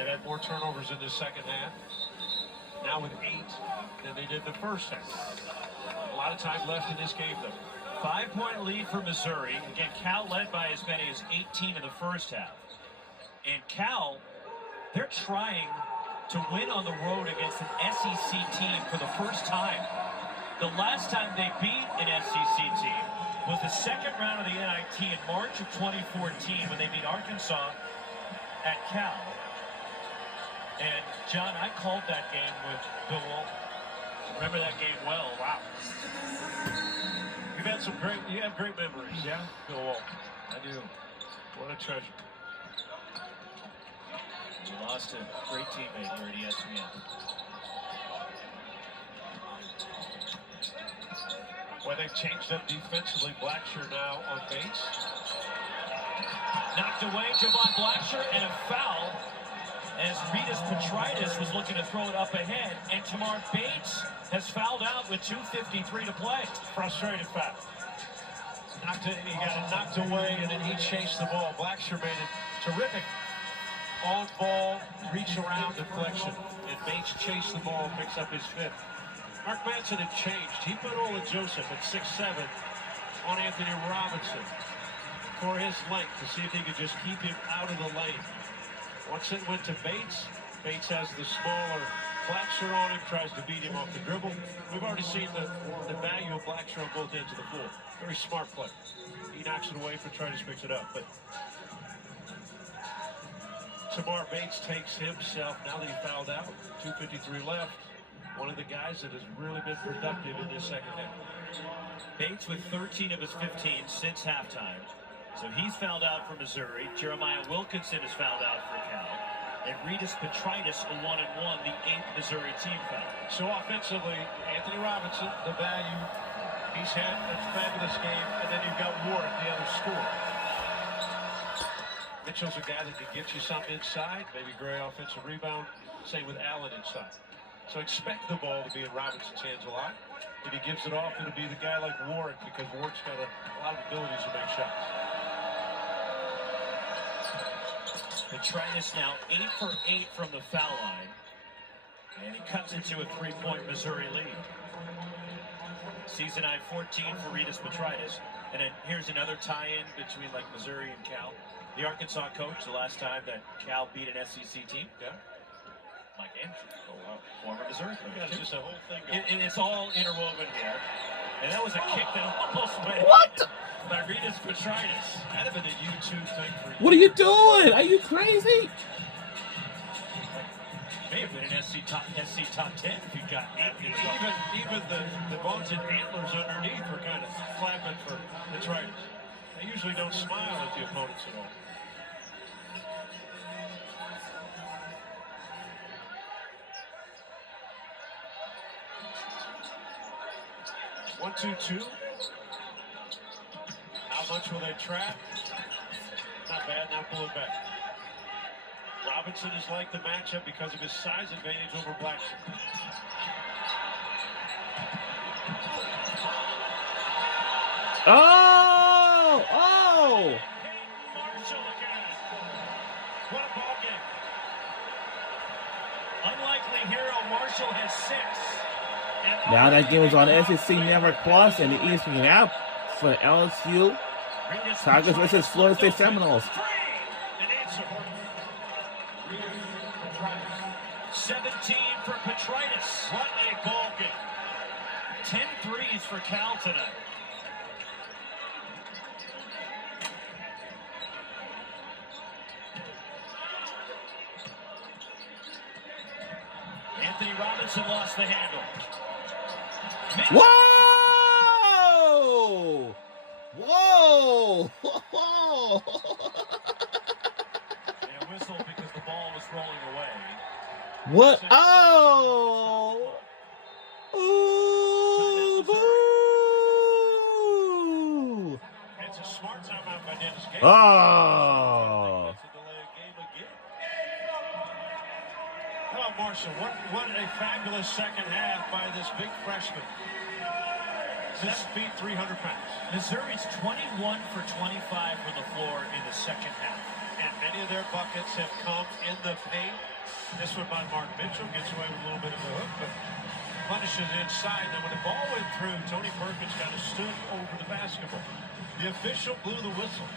They've had more turnovers in the second half, now with 8 than they did the first half. A lot of time left in this game, though. 5-point lead for Missouri. Again, Cal led by as many as 18 in the first half. And Cal, they're trying to win on the road against an SEC team for the first time. The last time they beat an SEC team was the second round of the NIT in March of 2014 when they beat Arkansas at Cal. And John, I called that game with Bill Walton. Remember that game well. Wow. You have great memories. Yeah, Bill Walton. I do. What a treasure. We lost a great teammate here at ESPN. Well, they've changed up defensively. Blacksher now on Bates. Knocked away, Javon Blacksher, and a foul as Ritas Petritis was looking to throw it up ahead, and Tamar Bates has fouled out with 2:53 to play. Frustrated foul. He got it knocked away, and then he chased the ball. Blacksher made a terrific on-ball, reach-around deflection, and Bates chased the ball and picks up his 5th. Mark Manson had changed. He put Ola Joseph at 6'7" on Anthony Robinson for his length to see if he could just keep him out of the lane. Once it went to Bates, Bates has the smaller Blacksher on him, tries to beat him off the dribble. We've already seen the value of Blacksher on both ends of the floor. Very smart play. He knocks it away, Petritis picks it up. But Tamar Bates takes himself, now that he fouled out, 2:53 left. One of the guys that has really been productive in this second half. Bates with 13 of his 15 since halftime. So he's fouled out for Missouri. Jeremiah Wilkinson is fouled out for Cal. And Ritas Petritis, a 1-and-1, the 8th Missouri team foul. So offensively, Anthony Robinson, the value, he's had a fabulous game. And then you've got Warwick, the other scorer. Mitchell's a guy that can get you something inside. Maybe Gray offensive rebound. Same with Allen inside. So expect the ball to be in Robinson's hands a lot. If he gives it off, it'll be the guy like Warwick, because Warwick's got a lot of abilities to make shots. Petritis now 8 for 8 from the foul line. And he cuts into a 3-point Missouri lead. Season high 14 for Ritas Petritis. And then here's another tie-in between like Missouri and Cal. The Arkansas coach, the last time that Cal beat an SEC team. Yeah. Mike Anderson, former Missouri coach. Yeah, it's just a whole thing. And it's all interwoven here. And that was a kick that almost went What? by Ritas Petritis. That'd have been a U2 thing for you. What are you doing? Are you crazy? May have been an SC top 10 if you got Anthony. Even the vaunted antlers underneath were kind of flapping for Petritis. They usually don't smile at the opponents at all. One, 2-2. How much will they trap? Not bad. Now pull it back. Robinson is like the matchup because of his size advantage over Blacksher. Oh! Oh! Marshall again. What a ball game. Unlikely hero Marshall has 6. Now that game was on SEC Network Plus and the ESPN app for LSU Tigers versus Florida State Seminoles. 17 for Petritis. What a ball game. 10 threes for Cal tonight. Anthony Robinson lost the handle. Whoa! Whoa! Whoa! And a whistle because the ball was rolling away. What? Oh! Ooh! Boo! It's a smart timeout by Dennis Gates. Oh! It's a delay of game again. How about Marshall? What a fabulous second half by this big freshman. 6 feet, 300 pounds. Missouri's 21 for 25 from the floor in the second half. And many of their buckets have come in the paint. This one by Mark Mitchell gets away with a little bit of a hook, but punishes inside. Then when the ball went through, Tony Perkins kind of stood over the basketball. The official blew the whistle.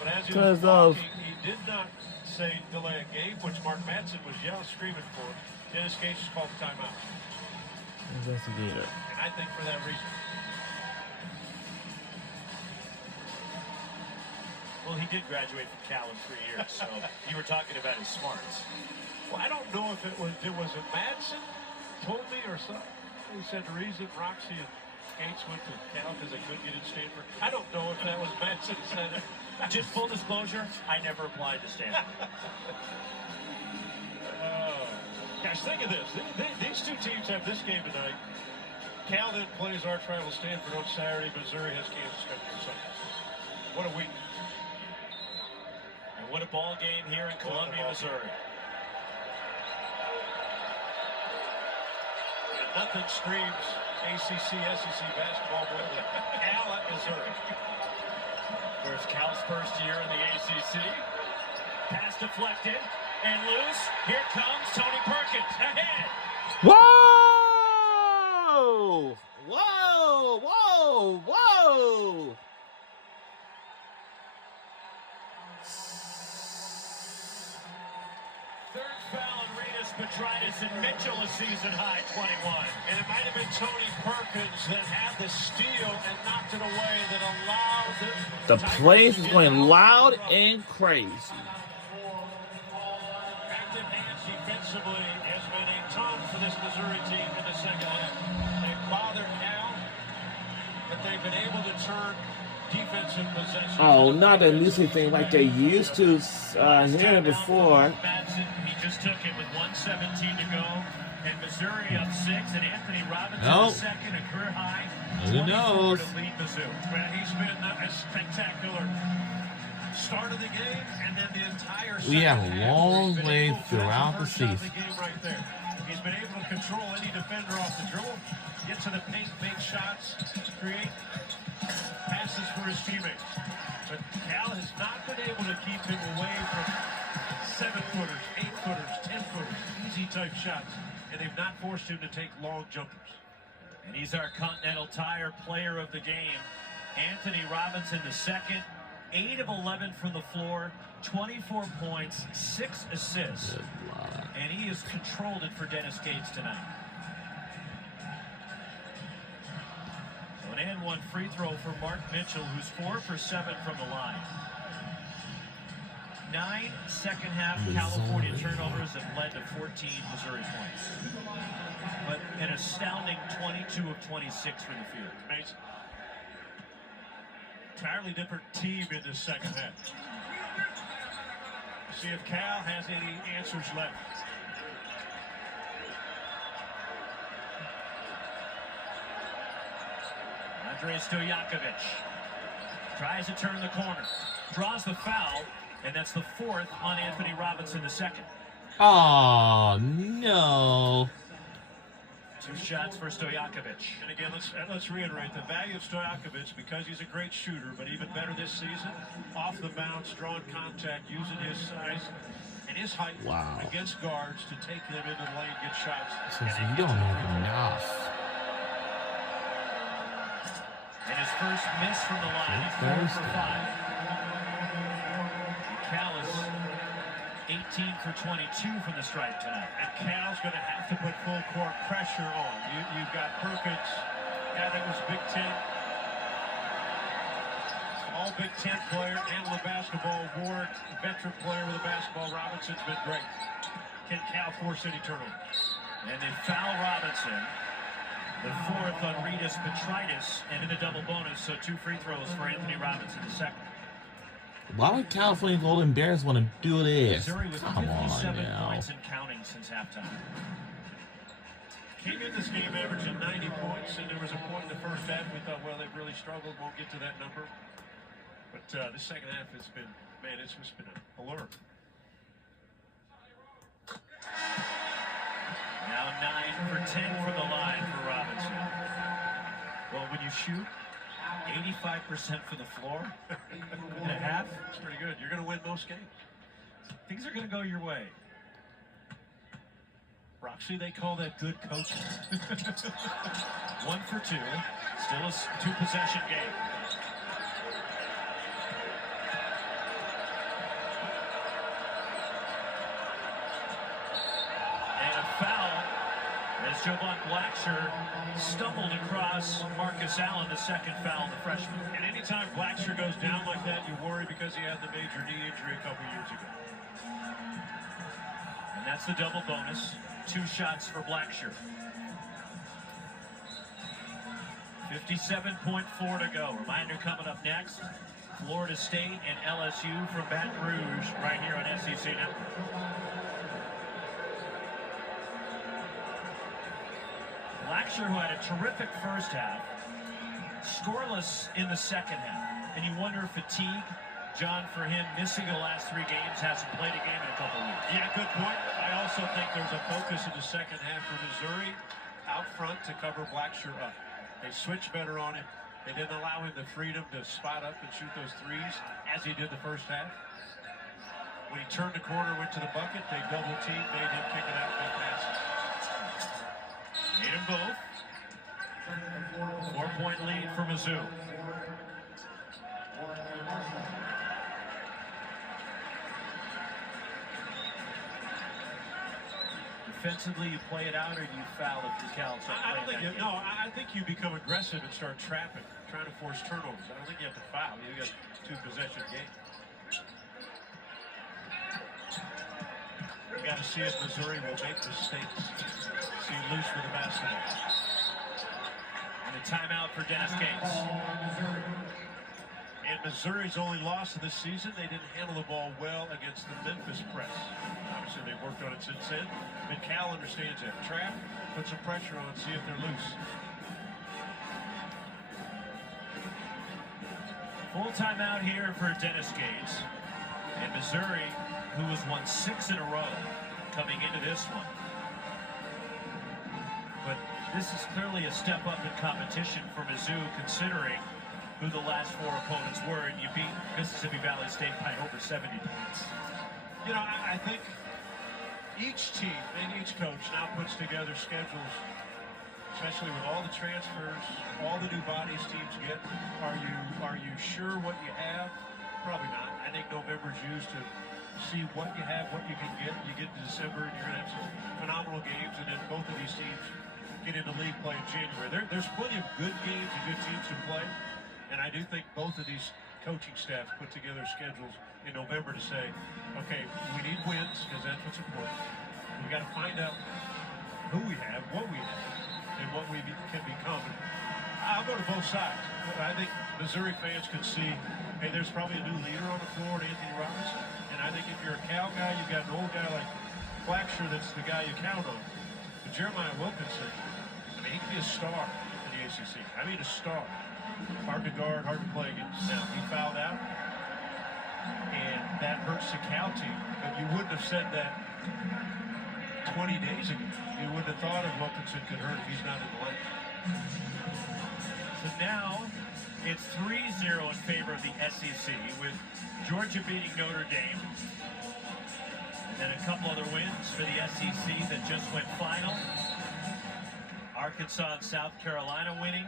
But as he was walking, he did not say delay a game, which Mark Madsen was yelling, screaming for. Dennis Gates called the timeout. Investigator. And I think for that reason. Well, he did graduate from Cal in 3 years, so you were talking about his smarts. Well, I don't know if it was a Madsen told me or something. He said the reason Roxy and Gates went to Cal because they couldn't get in Stanford. I don't know if that was Madsen said it. Just full disclosure, I never applied to Stanford. Gosh, think of this. These two teams have this game tonight. Cal then plays arch rival Stanford on Saturday. Missouri has Kansas coming on Sunday. What a week. And what a ball game here in Columbia, Missouri. And nothing screams ACC, SEC basketball more than Cal at Missouri. Of course, Cal's first year in the ACC. Pass deflected and loose. Here comes Tony Perkins ahead. Whoa! Whoa! Whoa! Whoa! Third foul on Renas, Petrides, and Mitchell a season high 21. And it might have been Tony Perkins that had the steal and knocked it away that allowed The place is going loud and crazy. Active hands defensively has been a ton for this Missouri team in the second half. They've bothered Cal, but they've been able to turn defensive possession. Oh, not the music thing like they used to here before. Madsen, he just took it with 1:17 to go. And Missouri up 6, and Anthony Robinson Nope. second, a career high. Who 24 knows? to lead Mizzou. Well, he's been a spectacular start of the game, and then the entire We have second a half, long he's been way able to- throughout the that's first shot of season. the game right there. He's been able to control any defender off the dribble, get to the paint, make shots, create passes for his teammates. But Cal has not been able to keep him away from 7-footers, 8-footers, 10-footers, easy type shots, and they've not forced him to take long jumpers. And he's our Continental Tire player of the game. Anthony Robinson the second, 8 of 11 from the floor, 24 points, 6 assists. Good luck. And he has controlled it for Dennis Gates tonight. So an and one free throw for Mark Mitchell, who's 4 for 7 from the line. 9 second half California turnovers have led to 14 Missouri points. But an astounding 22 of 26 from the field. Amazing. Entirely different team in the second half. See if Cal has any answers left. Andrei Stojakovic tries to turn the corner, draws the foul, and that's the 4th on Anthony Robinson the second. Oh, no. 2 shots for Stojakovic. And again, let's reiterate the value of Stojakovic because he's a great shooter, but even better this season, off the bounce, drawing contact, using his size and his height against guards to take them into the lane, get shots. Says you don't have enough. And his first miss from the line, he's 4 for 5. Callis, 18 for 22 from the stripe tonight. And Cal's going to have to put full court pressure on. You've got Perkins, guy that was Big Ten, all Big Ten player, handle the basketball, Ward, veteran player with a basketball. Robinson's been great. Can Cal force any turnovers? And they foul Robinson. The 4th on Renas Petrides, and in the double bonus, so 2 free throws for Anthony Robinson the second. Why would California Golden Bears want to do this? Missouri with Come on 57 now. points and counting since halftime. Came in this game averaging 90 points, and there was a point in the first half we thought, well, they've really struggled, won't get to that number. But the second half, it's been, man, it's just been a lure. Now 9 for 10 from the line for Robinson. Well, when you shoot 85% for the floor and a half. It's pretty good. You're going to win most games. Things are going to go your way. Roxy, they call that good coaching. 1 for 2. Still a 2-possession game. And a foul as Jovan Blacksher stumbled across Marcus Allen, the second foul, the freshman. And anytime Blacksher goes down like that, you worry because he had the major knee injury a couple years ago. And that's the double bonus. 2 shots for Blacksher. 57.4 to go. Reminder coming up next. Florida State and LSU from Baton Rouge right here on SEC Network. Blacksher, who had a terrific first half, scoreless in the second half. And you wonder if fatigue, John, for him missing the last 3 games, hasn't played a game in a couple weeks. Yeah, good point. I also think there's a focus in the second half for Missouri out front to cover Blacksher up. They switched better on him. They didn't allow him the freedom to spot up and shoot those threes as he did the first half. When he turned the corner, went to the bucket, they double teamed, made him kick it out and passes. Made them both. 4-point lead for Mizzou. Defensively, you play it out, or you foul if you Cal. I think you become aggressive and start trapping, trying to force turnovers. I don't think you have to foul. You got 2-possession game. You got to see if Missouri will make mistakes. See loose with the basketball. And a timeout for Dennis Gates. And Missouri's only loss of this season, they didn't handle the ball well against the Memphis press. Obviously, they worked on it since then. But Cal understands that. Trap, put some pressure on, see if they're loose. Full timeout here for Dennis Gates. And Missouri, who has won 6 in a row, coming into this one. But this is clearly a step up in competition for Mizzou, considering who the last 4 opponents were, and you beat Mississippi Valley State by over 70 points. You know, I think each team and each coach now puts together schedules, especially with all the transfers, all the new bodies teams get. Are you sure what you have? Probably not. I think November's used to see what you have, what you can get. You get to December, and you're going to have some phenomenal games, and then both of these teams get into league play in January. There's plenty of good games and good teams to play. And I do think both of these coaching staffs put together schedules in November to say, okay, we need wins because that's what's important. We got to find out who we have, what we have, and what we can become. And I'll go to both sides. I think Missouri fans can see, hey, there's probably a new leader on the floor, Anthony Robinson. And I think if you're a Cal guy, you've got an old guy like Blacksher that's the guy you count on. But Jeremiah Wilkinson, I mean, he can be a star in the ACC. I mean, a star. Hard to guard, hard to play against. Now, he fouled out, and that hurts the Cal team. But you wouldn't have said that 20 days ago. You wouldn't have thought of Wilkinson could hurt if he's not in the lane. So now it's 3-0 in favor of the SEC, with Georgia beating Notre Dame. And then a couple other wins for the SEC that just went final. Arkansas and South Carolina winning.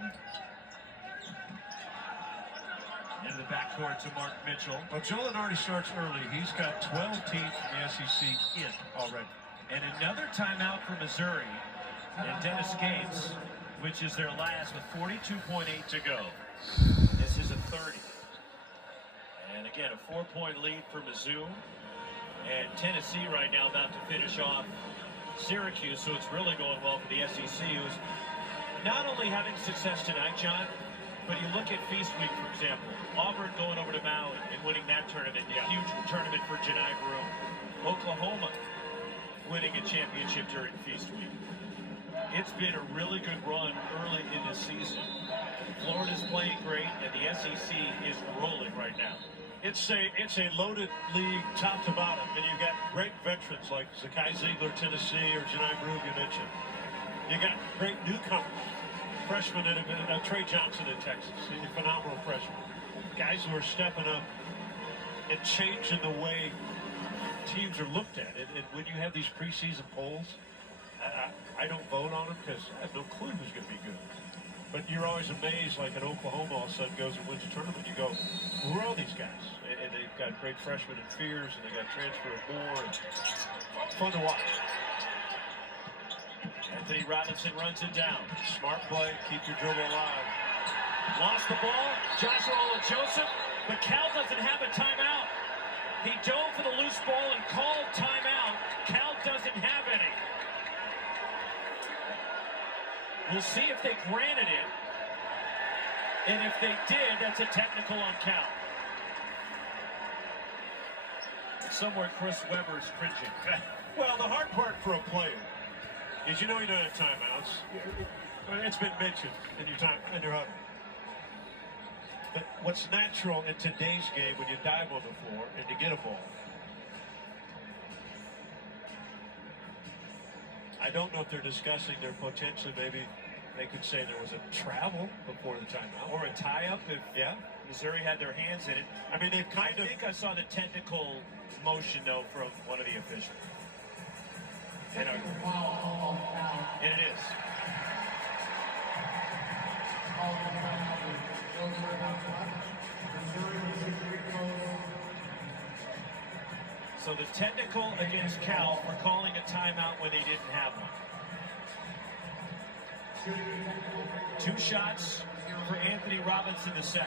Into the backcourt to Mark Mitchell. Well, Joe Lunardi starts early. He's got 12 teams from the SEC in already. And another timeout for Missouri. And Dennis Gates, which is their last, with 42.8 to go. This is a 30. And again, a 4-point lead for Mizzou. And Tennessee right now about to finish off Syracuse, so it's really going well for the SEC, who's not only having success tonight, John, but you look at Feast Week, for example. Auburn going over to Maui and winning that tournament, a huge tournament for Janai Broome. Oklahoma winning a championship during Feast Week. It's been a really good run early in this season. Florida's playing great, and the SEC is rolling right now. It's a loaded league top to bottom, and you've got great veterans like Zakai Ziegler, Tennessee, or Janai Broome you mentioned. You got great newcomers. freshman, Trey Johnson in Texas, a phenomenal freshman. Guys who are stepping up and changing the way teams are looked at. And when you have these preseason polls, I don't vote on them because I have no clue who's going to be good. But you're always amazed, like at Oklahoma all of a sudden goes and wins a tournament. You go, who are all these guys? And they've got great freshmen and Fears, and they got transfer of Moore. And fun to watch. Anthony Robinson runs it down. Smart play, keep your dribble alive. Lost the ball. Joshua Joseph, but Cal doesn't have a timeout. He dove for the loose ball and called timeout. Cal doesn't have any. We'll see if they granted it. And if they did, that's a technical on Cal. Somewhere Chris Webber's cringing. Well, the hard part for a player is you don't have timeouts. It's been mentioned in your huddle. But what's natural in today's game when you dive on the floor and to get a ball, I don't know if they're discussing their potentially maybe they could say there was a travel before the timeout. Or a tie-up if Missouri had their hands in it. I mean, they've I think I saw the technical motion, though, from one of the officials. And it is. So the technical against Cal for calling a timeout when they didn't have one. 2 shots for Anthony Robinson II.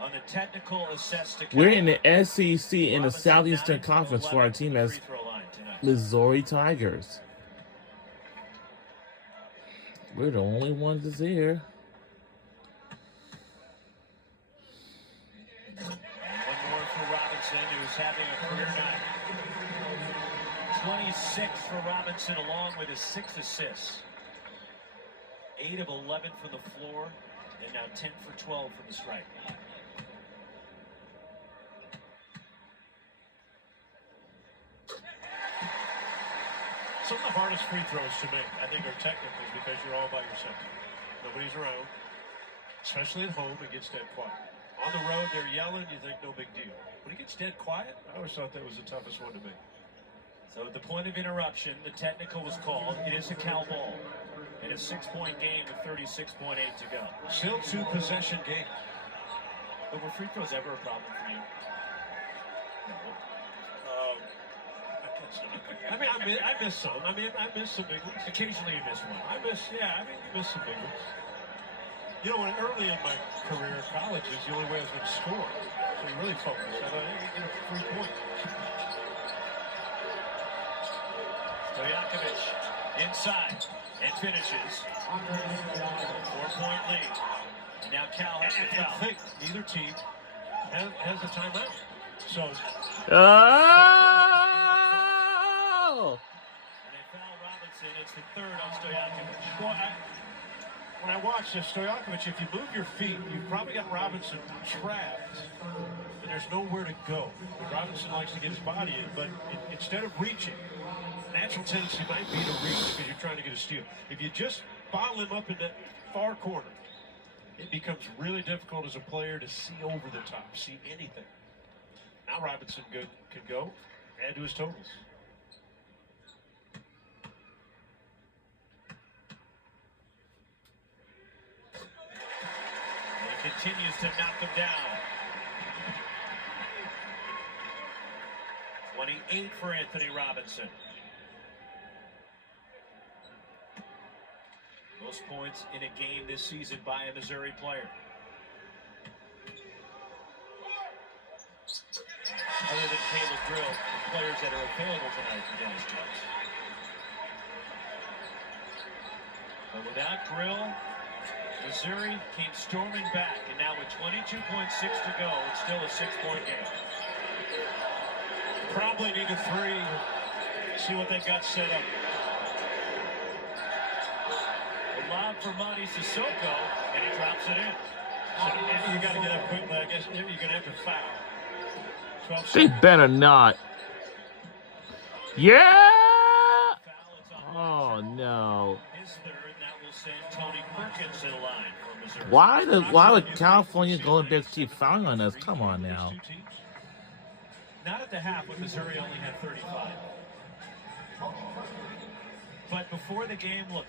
On the technical assessed to Cal. We're in the SEC in the Southeastern Conference for our team as Missouri Tigers. We're the only ones that's here. One more for Robinson, who's having a career night. 26 for Robinson, along with his 6 assists. 8 of 11 from the floor, and now 10 for 12 from the stripe. Some of the hardest free throws to make, I think, are technicals because you're all by yourself. Nobody's around, especially at home. It gets dead quiet. On the road, they're yelling. You think no big deal. When it gets dead quiet, I always thought that was the toughest one to make. So at the point of interruption, the technical was called. It is a Cal ball in a 6-point game with 36.8 to go. Still 2-possession game. But were free throws ever a problem for you? I mean, I miss some. I miss some big ones. Occasionally you miss one. You miss some big ones. You know, when early in my career, college is the only way I was going to score. So you really focus. I thought, hey, get a free point. Stojakovic inside and finishes. 4-point lead. And now Cal has to foul. Think neither team has a timeout. So. Oh! And they foul Robinson. It's the 3rd on Stojakovic. Well, when I watch this, Stojakovic, if you move your feet, you've probably got Robinson trapped, and there's nowhere to go. Robinson likes to get his body in, but instead of reaching, natural tendency might be to reach because you're trying to get a steal. If you just bottle him up in that far corner, it becomes really difficult as a player to see over the top, see anything. Now Robinson can go, add to his totals. He continues to knock them down. 28 for Anthony Robinson. Most points in a game this season by a Missouri player. Other than Caleb Drill, the players that are available tonight for Dennis Jones. But without Drill, Missouri came storming back, and now with 22.6 to go, it's still a 6-point game. Probably need a 3. See what they got set up. A lob for Monty Sissoko, and he drops it in. So you got to get up quickly. I guess you're going to have to foul. 12 They seconds. better not. Yeah! Oh, no. His 3rd, that will will send Tony Perkins to the line for Missouri. Why would California Golden Bears keep fouling on us? Come on now. Not at the half when Missouri only had 35. But before the game, look,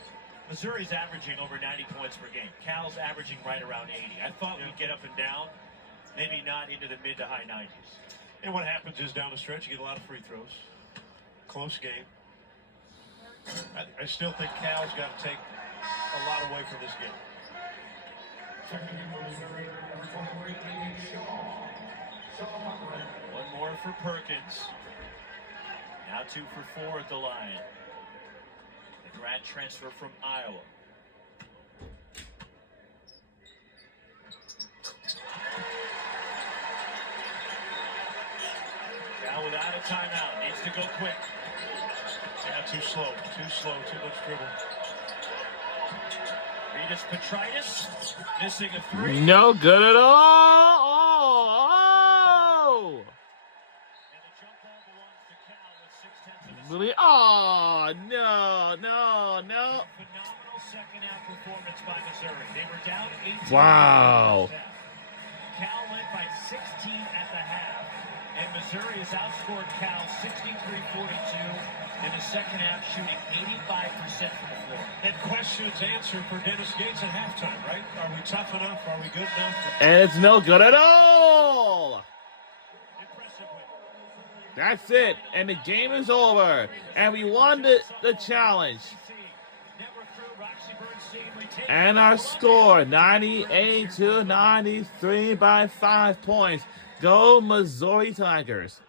Missouri's averaging over 90 points per game. Cal's averaging right around 80. I thought we'd get up and down, maybe not into the mid to high 90s. And what happens is down the stretch, you get a lot of free throws. Close game. I still think Cal's got to take a lot away from this game. One more for Perkins. Now 2 for 4 at the line. The grad transfer from Iowa. Cal without a timeout. Needs to go quick. Yeah, too slow, too much dribble. Ritas Petritis missing a 3. No good at all. Oh! And the jump ball belongs to Cal with 6/10 of a Really? second. Oh, no. Phenomenal second half performance by Missouri. They were down 18. Wow. Cal led by 16 at the half, and Missouri has outscored Cal 63-42 in the second half, shooting 85% from the floor. And questions answered for Dennis Gates at halftime, right? Are we tough enough? Are we good enough? And it's no good at all. Impressive win. That's it. And the game is over. And we won the challenge. Network crew, Roxy Bernstein, retains And our score, 98-93 by 5 points. Go Missouri Tigers.